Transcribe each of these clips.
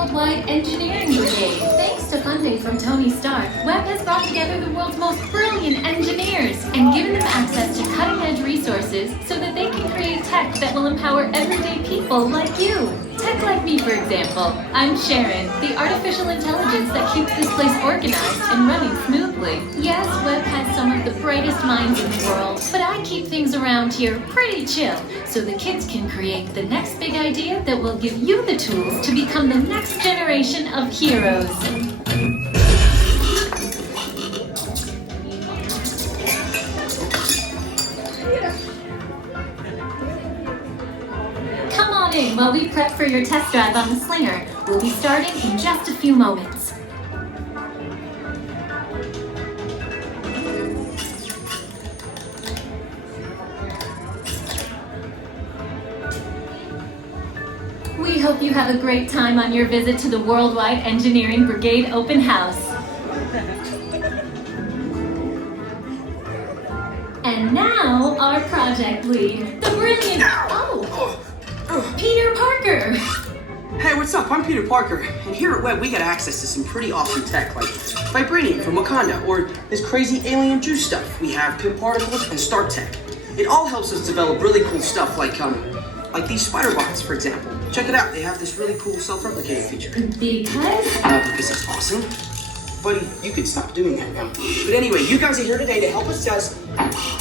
Worldwide Engineering Brigade. Thanks to funding from Tony Stark, Webb has brought together the world's most brilliant engineers and given them access to cutting-edge resources so that they can create tech that will empower everyday people like you. Tech like me, for example. I'm Sharon, the artificial intelligence that keeps this place organized and running smoothly. Yes, Webb has some of the brightest minds in the world, but I keep things around here pretty chill, so the kids can create the next big idea that will give you the tools to become the next generation of heroes. Come on in while we prep for your test drive on the Slinger. We'll be starting in just a few moments. We hope you have a great time on your visit to the Worldwide Engineering Brigade Open House. And now, our project lead, the brilliant... Peter Parker! Hey, what's up? I'm Peter Parker, and here at Webb we get access to some pretty awesome tech, like vibranium from Wakanda, or this crazy alien juice stuff. We have pin particles and Stark tech. It all helps us develop really cool stuff like these spider bots, for example. Check it out, they have this really cool self-replicating feature. Because it's awesome. Buddy, you can stop doing that now. But anyway, you guys are here today to help us test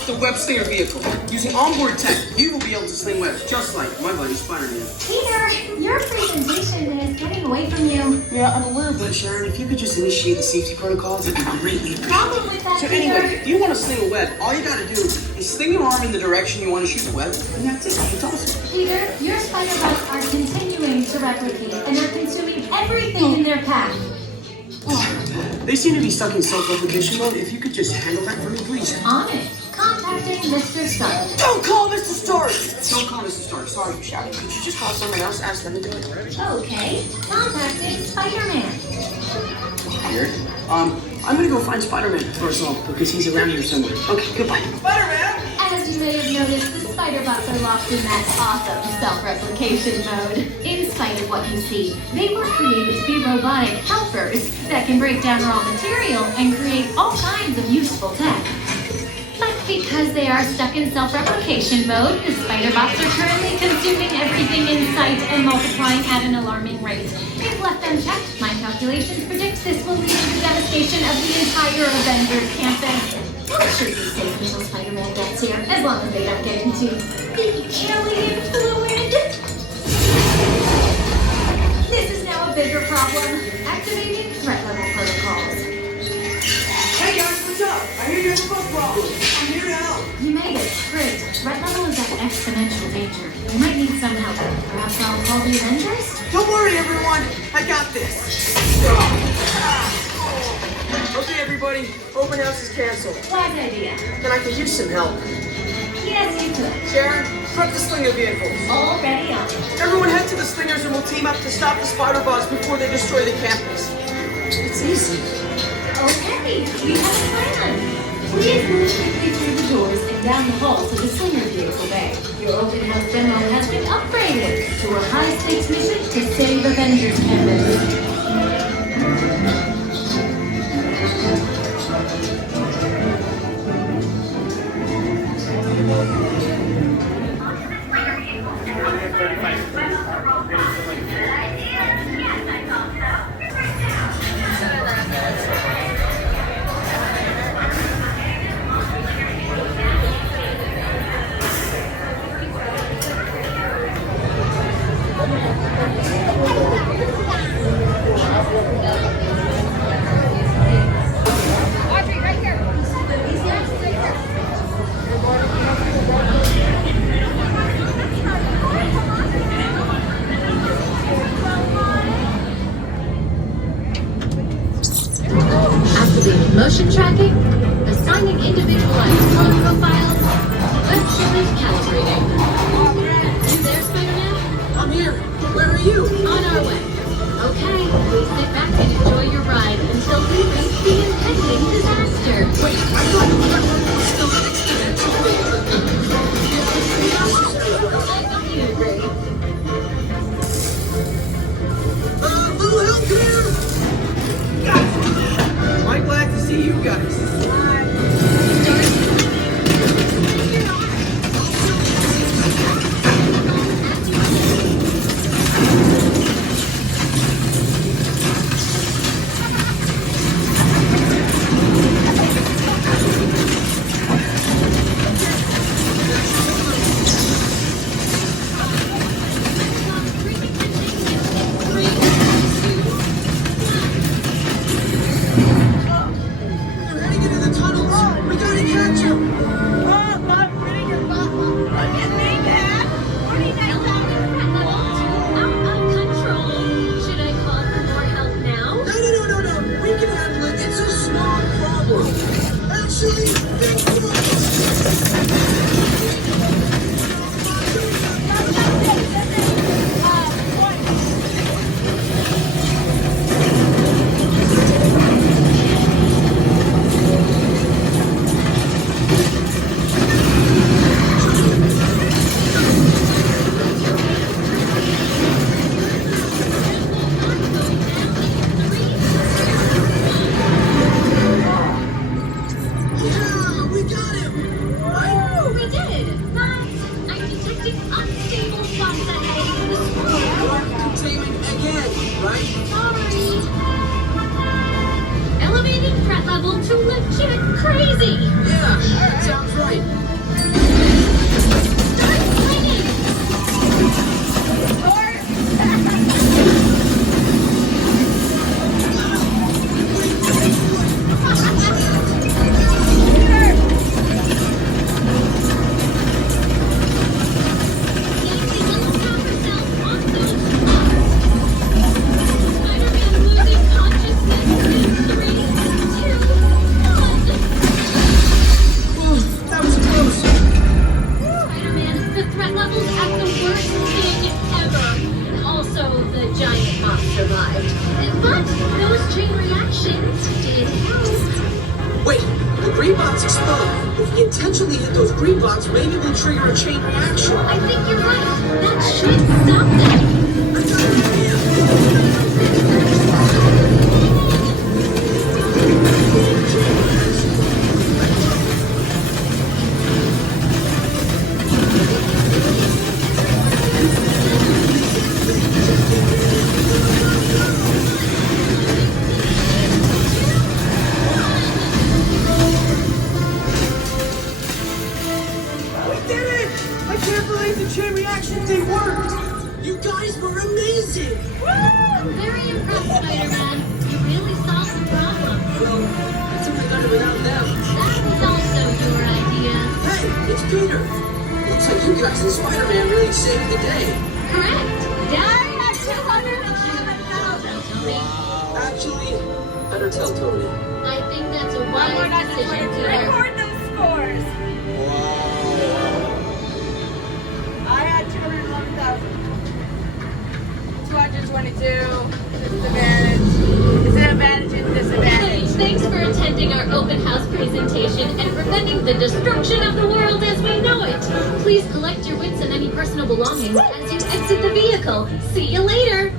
the Web Slinger vehicle. Using onboard tech, you will be able to sling webs just like my buddy Spider-Man. Peter, your presentation is getting away from you. Yeah, I'm aware of that, Sharon. If you could just initiate the safety protocols, it'd be greatly appreciated. Problem with that, So Peter? anyway, if you want to sling a web, all you gotta do is sling your arm in the direction you want to shoot the web, and that's it. It's awesome. Peter, your spider bots are continuing to replicate and are consuming everything in their path. They seem to be stuck in self-replication mode. If you could just handle that for me, please. On it. Contacting Mr. Stark. Don't call Mr. Stark! Don't call Mr. Stark. Sorry for shouting. Could you just call someone else? Ask them to do it. Okay. Contacting Spider-Man. Weird. I'm gonna go find Spider-Man first of all, because he's around here somewhere. Okay, goodbye. Spider-Man! As you may have noticed, the spider bots are locked in that awesome self-replication mode. In spite of what you see, they were created to be robotic helpers that can break down raw material and create all kinds of useful tech. But because they are stuck in self-replication mode, the spider bots are currently consuming everything in sight and multiplying at an alarming rate. If left unchecked, my calculations predict this will lead to the devastation of the entire Avengers campus. It should be safe until Spider-Man gets here, as long as they don't get into the alien fluid. This is now a bigger problem. Activating threat level protocols. Hey guys, what's up? I hear you have a bug problem. I'm here to help. You made it. Great. Threat level is at exponential danger. You might need some help. Perhaps I'll call the Avengers? Don't worry, everyone. I got this. Okay, everybody. Open house is canceled. Wise idea. Then I could use some help. Yes, you could. Sharon, prep the Slinger vehicles. Already on. Everyone head to the Slingers and we'll team up to stop the spider bots before they destroy the campus. It's easy. Okay, we have a plan. Please move quickly through the doors and down the hall to the Slinger vehicle bay. Your open house demo has been upgraded to a high-stakes mission to save Avengers campus. Activating motion tracking, assigning individualized color profiles, web calibrating. You there, Spider-Man? I'm here. Where are you? On our way. Okay, please sit back and enjoy your ride until we reach the impending disaster. Wait, I thought the network was still at exponential. I know you agree. Little right? Sorry. Elevating threat level to legit crazy. Yeah, that sounds right. Start swinging. Spider-Man losing consciousness in 3, 2, 1. Whoa, that was close. Spider-Man, the threat level's at the worst thing ever. Also, the giant moth survived. But those chain reactions did help. Wait, the green bots explode. If we intentionally hit those green bots, maybe we'll trigger a chain reaction. I think you're right. That should stop them. I got an idea. We did it! I can't believe the chain reaction thing worked! You guys were amazing! Very impressed, Spider-Man. You really solved the problem. Well, I took it done it without them. That was also your idea. Hey, it's Peter! Looks like you guys and Spider-Man really saved the day. Correct. Down at 200,000. Actually, better tell Tony. I think that's a wise decision, Peter. Record those scores. I had 211,000. 222. Disadvantage. It's an advantage and Hey, disadvantage. thanks for attending our open house presentation and preventing the destruction of the world as we know it. Please collect your wits and any personal belongings as you exit the vehicle. See you later.